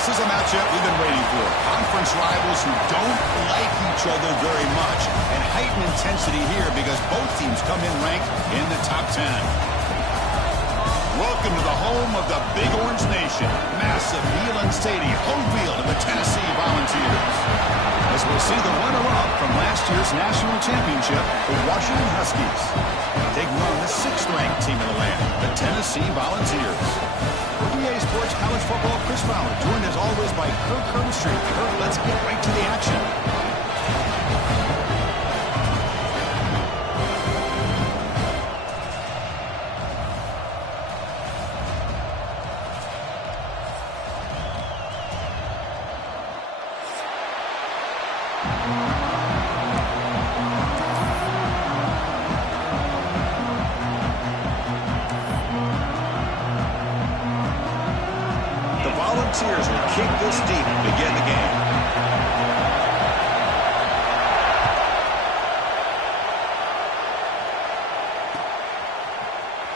This is a matchup we've been waiting for. Conference rivals who don't like each other very much. And heightened intensity here because both teams come in ranked in the top 10. Welcome to the home of the Big Orange Nation. Massive Neyland Stadium, home field of the Tennessee Volunteers. As we'll see the runner-up from last year's national championship, the Washington Huskies. Taking on the 6th-ranked team in the land, the Tennessee Volunteers. For EA Sports College Football, Chris Fowler, joined as always by Kirk Herbstreit. Kirk, let's get right to the action. Volunteers will kick this deep to begin the game.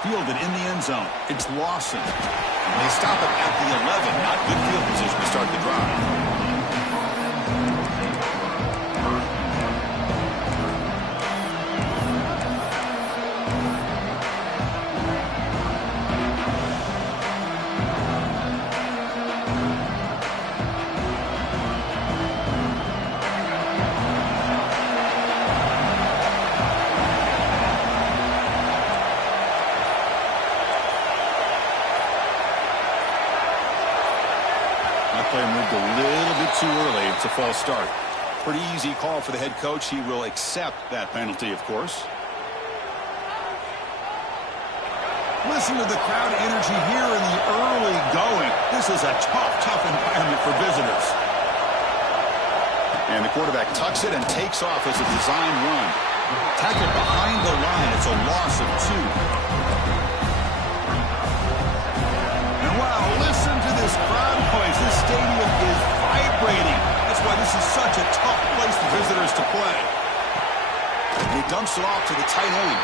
Fielded in the end zone. It's Lawson. And they stop it at the 11. Not good field position to start the drive. Player moved a little bit too early. It's a false start. Pretty easy call for the head coach. He will accept that penalty, of course. Listen to the crowd energy here in the early going. This is a tough environment for visitors. And the quarterback tucks it and takes off as a design run. Tackled behind the line. It's a loss of 2. Listen to this crowd noise. This stadium is vibrating. That's why this is such a tough place for visitors to play. And he dumps it off to the tight end.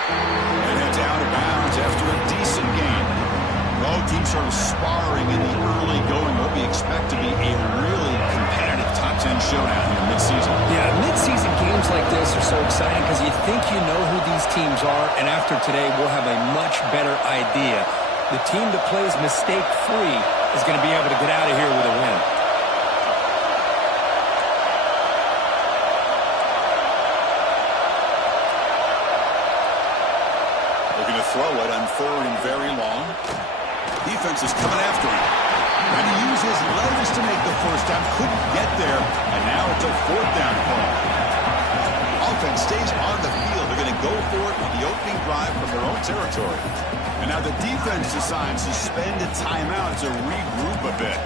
And heads out of bounds after a decent game. Both teams sort of sparring in the early going. What we expect to be a really competitive top 10 showdown here mid-season. Yeah, mid-season games like this are so exciting because you think you know who these teams are, and after today we'll have a much better idea. The team that plays mistake-free is going to be able to get out of here with a win. Looking to throw it on 3rd and very long. Defense is coming after him. Trying to use his legs to make the first down. Couldn't get there. And now it's a 4th down call. Offense stays on the field. They're going to go for it on the opening drive from their own territory. And now the defense decides to spend a timeout to regroup a bit.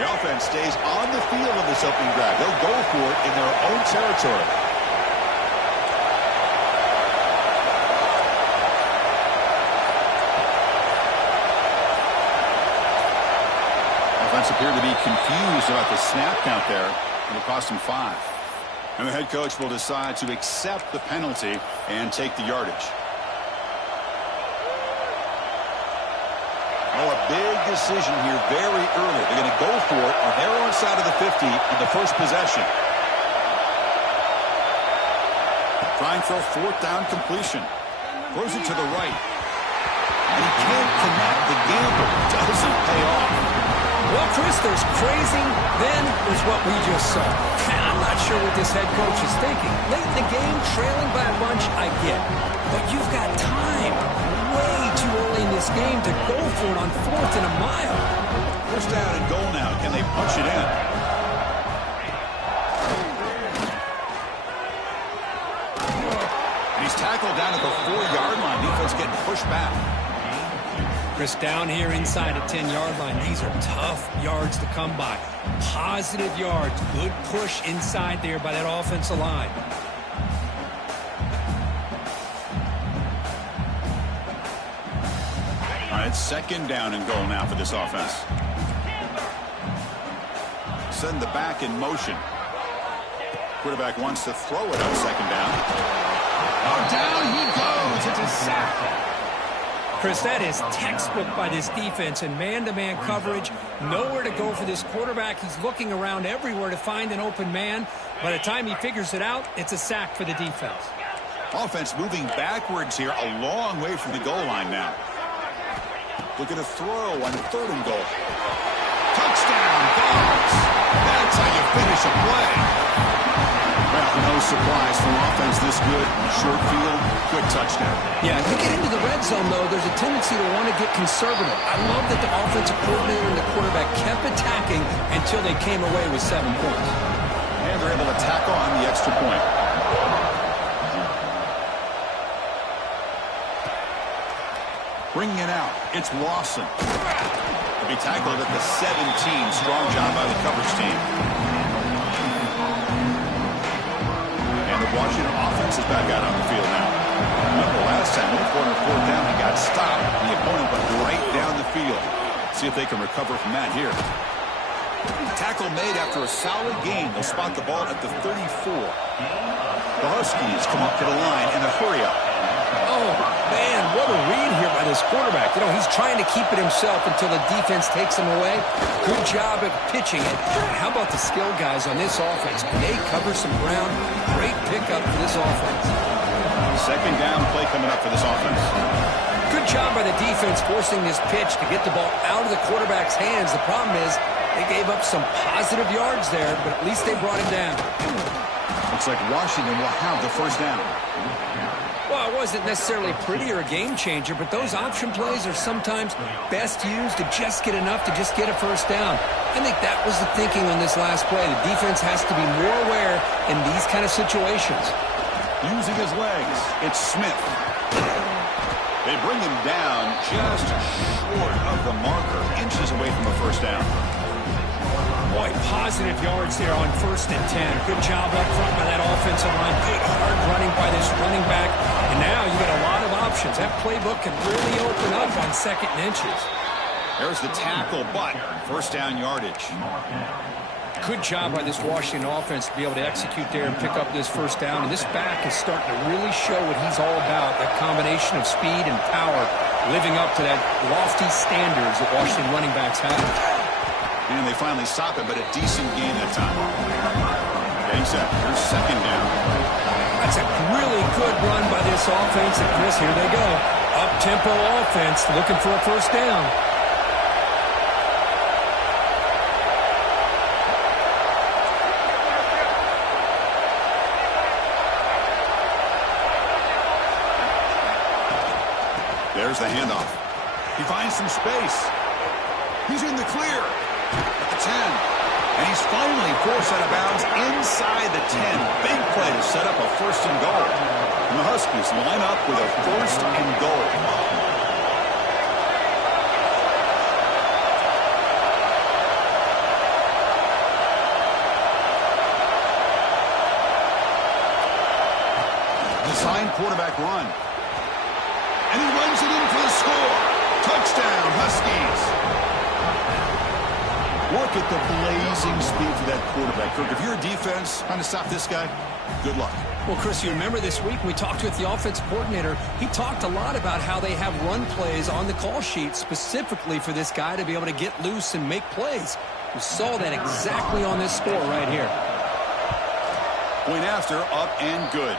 The offense stays on the field in this opening drive. They'll go for it in their own territory. Offense appeared to be confused about the snap count there. It'll cost him 5. And the head coach will decide to accept the penalty and take the yardage. Oh, a big decision here very early. They're going to go for it on their own side of the 50 in the first possession. Trying for a 4th down completion. Throws it to the right. And he can't connect. The gamble doesn't pay off. Well, Chris, there's crazy, then there's what we just saw. I'm not sure what this head coach is thinking. Late in the game, trailing by a bunch, I get. But you've got time, way too early in this game to go for it on 4th and a mile. 1st down and goal now. Can they punch it in? And he's tackled down at the 4-yard line. Defense getting pushed back. Chris, down here inside the 10-yard line, these are tough yards to come by. Positive yards, good push inside there by that offensive line. All right, 2nd down and goal now for this offense. Send the back in motion. Quarterback wants to throw it on 2nd down. Oh, down he goes. It's a sack. Chris, that is textbook by this defense in man-to-man coverage. Nowhere to go for this quarterback. He's looking around everywhere to find an open man. By the time he figures it out, it's a sack for the defense. Offense moving backwards here, a long way from the goal line now. Look at a throw on 3rd and goal. Touchdown, Dogs. That's how you finish a play. Well, no surprise from offense this good. Short field, quick touchdown. Yeah, to get into the red zone, though, there's a tendency to want to get conservative. I love that the offensive coordinator and the quarterback kept attacking until they came away with 7 points. And they're able to tack on the extra point. Bringing it out, it's Lawson. To be tackled at the 17. Strong job by the coverage team. And the Washington offense is back out on the field now. Remember last time, on 4th down, he got stopped. The opponent went right down the field. See if they can recover from that here. Tackle made after a solid gain. They'll spot the ball at the 34. The Huskies come up to the line in a hurry-up. Oh, man, what a read here by this quarterback. You know, he's trying to keep it himself until the defense takes him away. Good job at pitching it. How about the skill guys on this offense? They cover some ground. Great pickup for this offense. 2nd down play coming up for this offense. Good job by the defense forcing this pitch to get the ball out of the quarterback's hands. The problem is they gave up some positive yards there, but at least they brought him down. Looks like Washington will have the 1st down. Well, it wasn't necessarily pretty or a game changer, but those option plays are sometimes best used to just get enough to just get a 1st down. I think that was the thinking on this last play. The defense has to be more aware in these kind of situations. Using his legs, it's Smith. They bring him down just short of the marker, inches away from a 1st down. Boy, positive yards there on 1st and 10. Good job up front by that offensive line. Good hard running by this running back. And now you got a lot of options. That playbook can really open up on 2nd and inches. There's the tackle, but 1st down yardage. Good job by this Washington offense to be able to execute there and pick up this 1st down. And this back is starting to really show what he's all about, that combination of speed and power, living up to that lofty standards that Washington running backs have. And they finally stop it, but a decent gain that time. Getting set. Here's 2nd down. That's a really good run by this offense. And Chris, here they go. Up-tempo offense looking for a 1st down. There's the handoff. He finds some space. He's in the clear at the 10. And he's finally forced out of bounds inside the 10. Big play to set up a 1st and goal. And the Huskies line up with a 1st and goal. Design quarterback run. And he runs it in for the score. Touchdown, Huskies. Look at the blazing speed for that quarterback. Kirk, if you're a defense trying to stop this guy, good luck. Well, Chris, you remember this week we talked with the offensive coordinator. He talked a lot about how they have run plays on the call sheet specifically for this guy to be able to get loose and make plays. We saw that exactly on this score right here. Point after, up and good.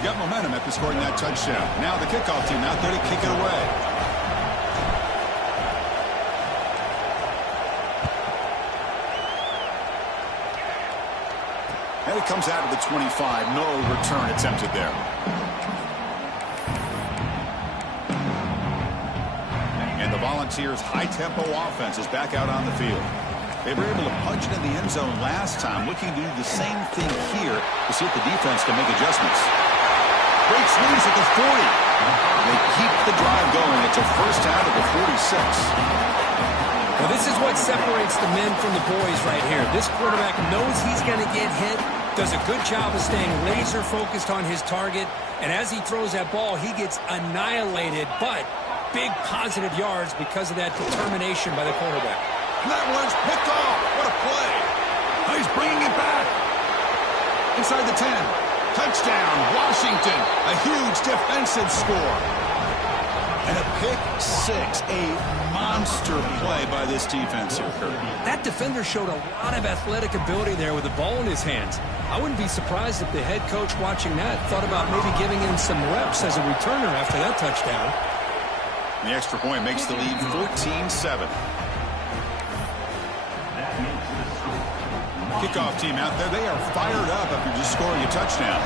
Got momentum after scoring that touchdown. Now the kickoff team out there to kick it away. And it comes out of the 25. No return attempted there. And the Volunteers' high-tempo offense is back out on the field. They were able to punch it in the end zone last time, looking to do the same thing here to see if the defense can make adjustments. Great swings at the 40. They keep the drive going. It's a 1st down at the 46. Well, this is what separates the men from the boys right here. This quarterback knows he's going to get hit, does a good job of staying laser focused on his target, and as he throws that ball, he gets annihilated, but big positive yards because of that determination by the quarterback. And that one's picked off. What a play. Oh, he's bringing it back. Inside the 10. Touchdown, Washington. A huge defensive score. And a pick six, a monster play by this defense here, Kurt. That defender showed a lot of athletic ability there with the ball in his hands. I wouldn't be surprised if the head coach watching that thought about maybe giving him some reps as a returner after that touchdown. The extra point makes the lead 14-7. Kickoff team out there, they are fired up after just scoring a touchdown.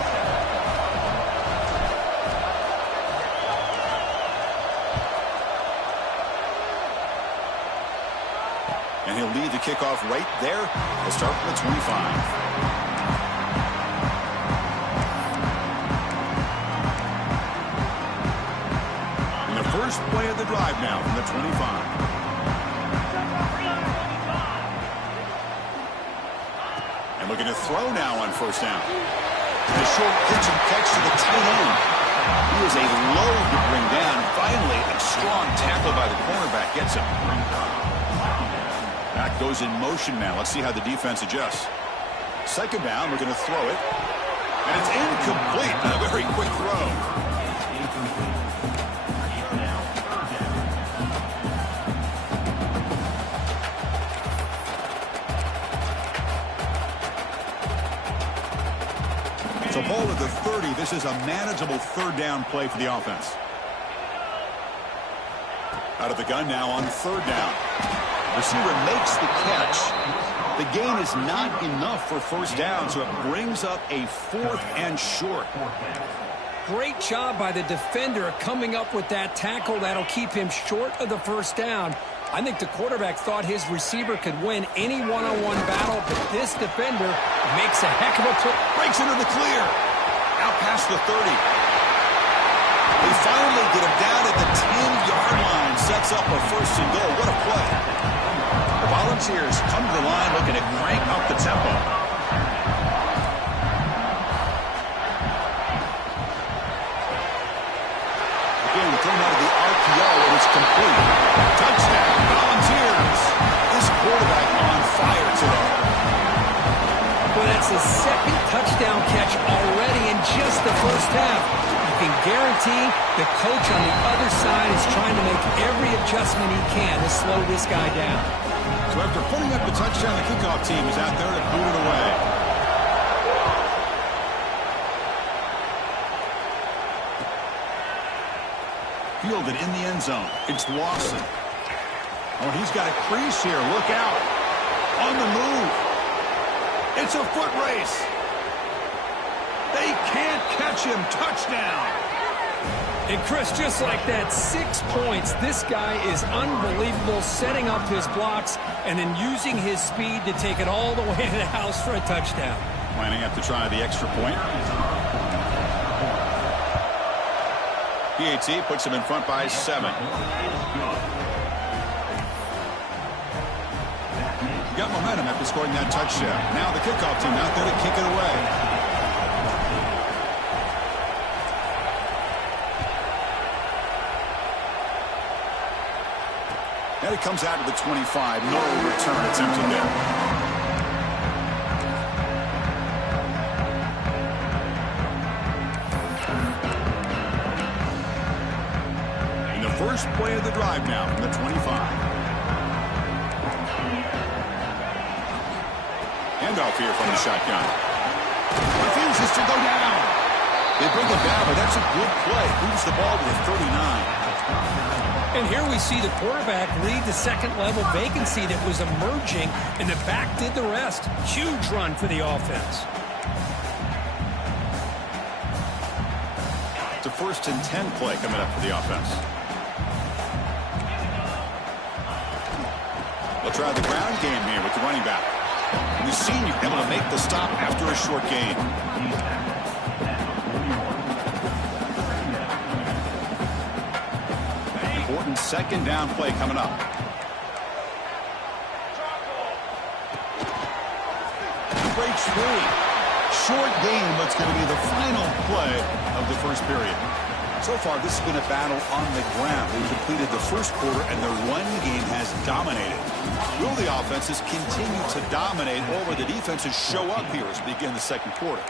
And he'll lead the kickoff right there. He'll start from the 25. First play of the drive now from the 25. And looking to throw now on first down. And a short pitch and catch to the tight end. He is a load to bring down. Finally, a strong tackle by the cornerback gets him. Back goes in motion now. Let's see how the defense adjusts. Second down, looking to throw it. And it's incomplete. A very quick throw. So ball at the 30. This is a manageable third down play for the offense. Out of the gun now on third down. Receiver makes the catch. The gain is not enough for first down, so it brings up a 4th and short. Great job by the defender coming up with that tackle that'll keep him short of the first down. I think the quarterback thought his receiver could win any one-on-one battle, but this defender makes a heck of a play. Breaks into the clear. Out past the 30. They finally get him down at the 10-yard line. Sets up a first and goal. What a play. The Volunteers come to the line looking to crank up the tempo. Again, thrown out of the RPO, and it's complete. Touchdown, Volunteers. This quarterback on fire today. Well, that's the second touchdown catch already in just the first half. You can guarantee the coach on the other side is trying to make every adjustment he can to slow this guy down. So after putting up the touchdown, the kickoff team is out there to boot it away. Fielded in the end zone. It's Lawson. Oh, he's got a crease here. Look out. On the move. It's a foot race. They can't catch him. Touchdown. And Chris, just like that, 6 points. This guy is unbelievable, setting up his blocks and then using his speed to take it all the way to the house for a touchdown. Lining up to try the extra point. PAT puts him in front by 7. Got momentum after scoring that touchdown. Now the kickoff team out there to kick it away. And it comes out to the 25. No return attempted there. In the first play of the drive now from the 25. Handoff here from the shotgun. Refuses to go down. They bring it down, but that's a good play. Moves the ball to the 39. And here we see the quarterback read the second-level vacancy that was emerging, and the back did the rest. Huge run for the offense. It's a 1st and 10 play coming up for the offense. They'll try the ground game here with the running back. The senior able to make the stop after a short gain. Important second down play coming up. Breaks free. Short gain, but it's going to be the final play of the first period. So far, this has been a battle on the ground. We've completed the first quarter, and the run game has dominated. Will the offenses continue to dominate, or will the defenses show up here as we begin the second quarter?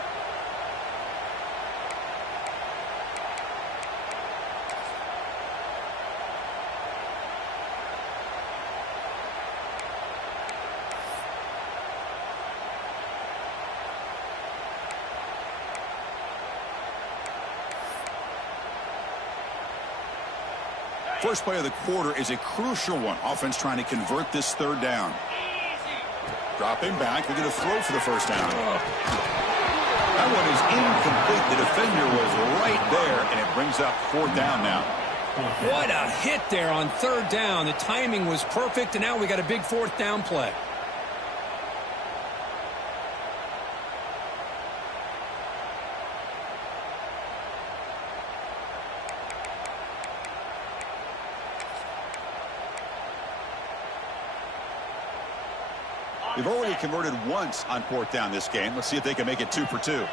first play of the quarter is a crucial one. Offense trying to convert this third down. Dropping back. They're going to throw for the first down. That one is incomplete. The defender was right there, and it brings up fourth down now. What a hit there on third down. The timing was perfect, and now we got a big fourth down play. They've already converted once on fourth down this game. Let's see if they can make it 2 for 2.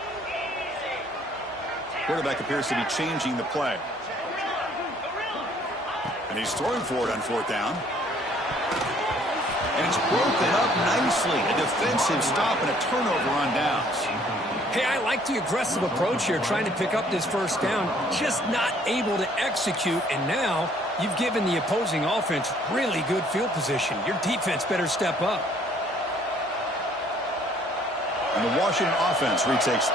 Quarterback appears to be changing the play. And he's throwing for it on fourth down. And it's broken up nicely. A defensive stop and a turnover on downs. Hey, I like the aggressive approach here, trying to pick up this first down, just not able to execute. And now you've given the opposing offense really good field position. Your defense better step up. And the Washington offense retakes